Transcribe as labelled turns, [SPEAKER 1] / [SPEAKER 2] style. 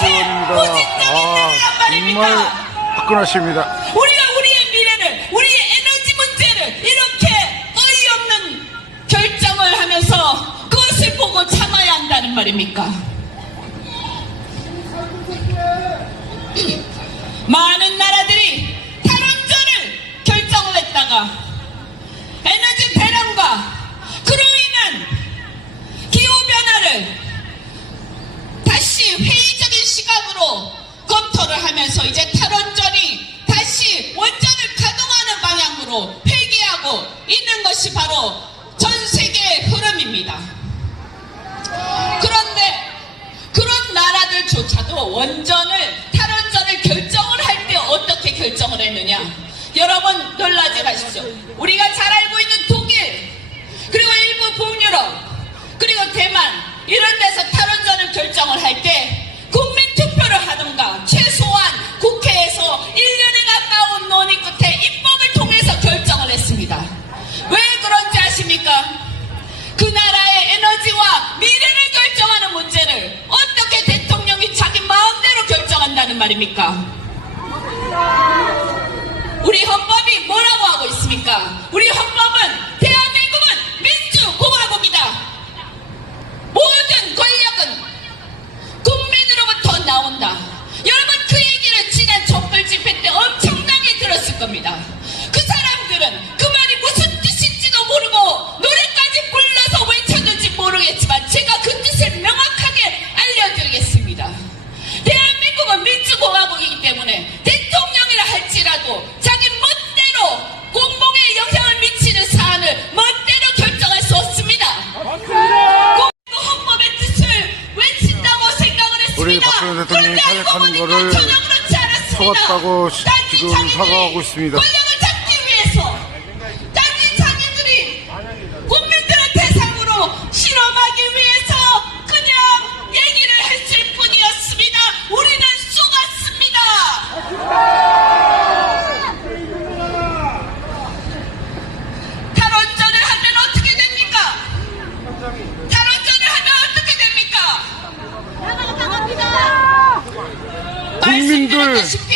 [SPEAKER 1] 지원입니다. 아, 정말 부끄럽습니다.
[SPEAKER 2] 우리가 우리의 미래를 우리의 에너지 문제를 이렇게 어이없는 결정을 하면서 그것을 보고 참아야 한다는 말입니까? 많은 나라들이 탈원전을 결정을 했다가 하면서 이제 탈원전이 다시 원전을 가동하는 방향으로 회귀하고 있는 것이 바로 전 세계의 흐름입니다. 그런데 그런 나라들조차도 원전을 탈원전을 결정을 할 때 어떻게 결정을 했느냐? 여러분 놀라지 마십시오. 우리가 잘 알고 있는 독일 그리고 일부 북유럽 그리고 대만 이런 데서 탈원전을 결정을 할때 아십니까? 그 나라의 에너지와 미래를 결정하는 문제를 어떻게 대통령이 자기 마음대로 결정한다는 말입니까? 우리 헌법이 뭐라고 하고 있습니까? 우리 헌법은 대한민국은 민주공화국이다. 모든 권력은 국민으로부터 나온다. 여러분 그 얘기를 지난 촛불 집회 때 엄청나게 들었을 겁니다. 그 사람들은 알고
[SPEAKER 1] 탄핵하는
[SPEAKER 2] 보니까
[SPEAKER 1] 거를. 속았다고 지금 사과하고 있습니다.
[SPEAKER 2] 국